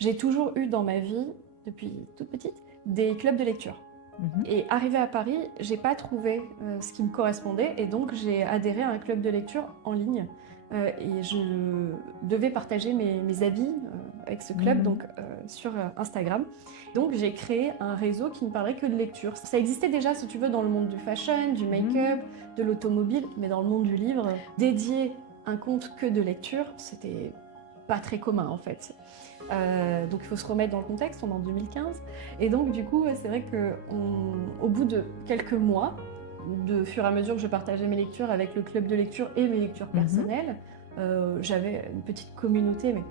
J'ai toujours eu dans ma vie, depuis toute petite, des clubs de lecture. Et arrivée à Paris, j'ai pas trouvé ce qui me correspondait et donc j'ai adhéré à un club de lecture en ligne. Et je devais partager mes avis avec ce club donc, sur Instagram. Donc j'ai créé un réseau qui ne parlait que de lecture. Ça existait déjà, si tu veux, dans le monde du fashion, du make-up, de l'automobile, mais dans le monde du livre, dédier un compte que de lecture, c'était pas très commun en fait. Donc il faut se remettre dans le contexte, on est en 2015. Et donc du coup, c'est vrai qu'au bout de quelques mois, de fur et à mesure que je partageais mes lectures avec le club de lecture et mes lectures personnelles, j'avais une petite communauté, mais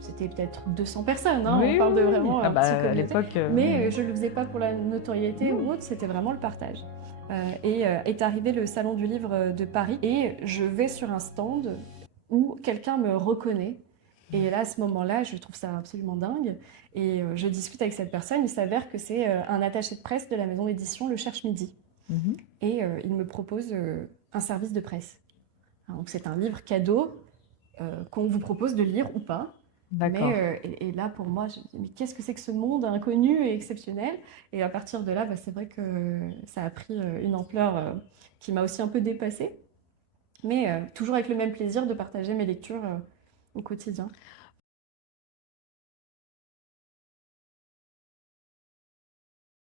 c'était peut-être 200 personnes, hein, Oui, on parle de oui. vraiment Ah un bah, petit à communauté. l'époque, Mais je ne le faisais pas pour la notoriété ou autre, c'était vraiment le partage. Et est arrivé le Salon du Livre de Paris et je vais sur un stand où quelqu'un me reconnaît. Et là, à ce moment-là, je trouve ça absolument dingue. Et je discute avec cette personne. Il s'avère que c'est un attaché de presse de la maison d'édition Le Cherche Midi. Et il me propose un service de presse. Alors, donc c'est un livre cadeau qu'on vous propose de lire ou pas. D'accord. Mais, et là, pour moi, je me dis, mais qu'est-ce que c'est que ce monde inconnu et exceptionnel? Et à partir de là, bah, c'est vrai que ça a pris une ampleur qui m'a aussi un peu dépassée. Mais toujours avec le même plaisir de partager mes lectures au quotidien.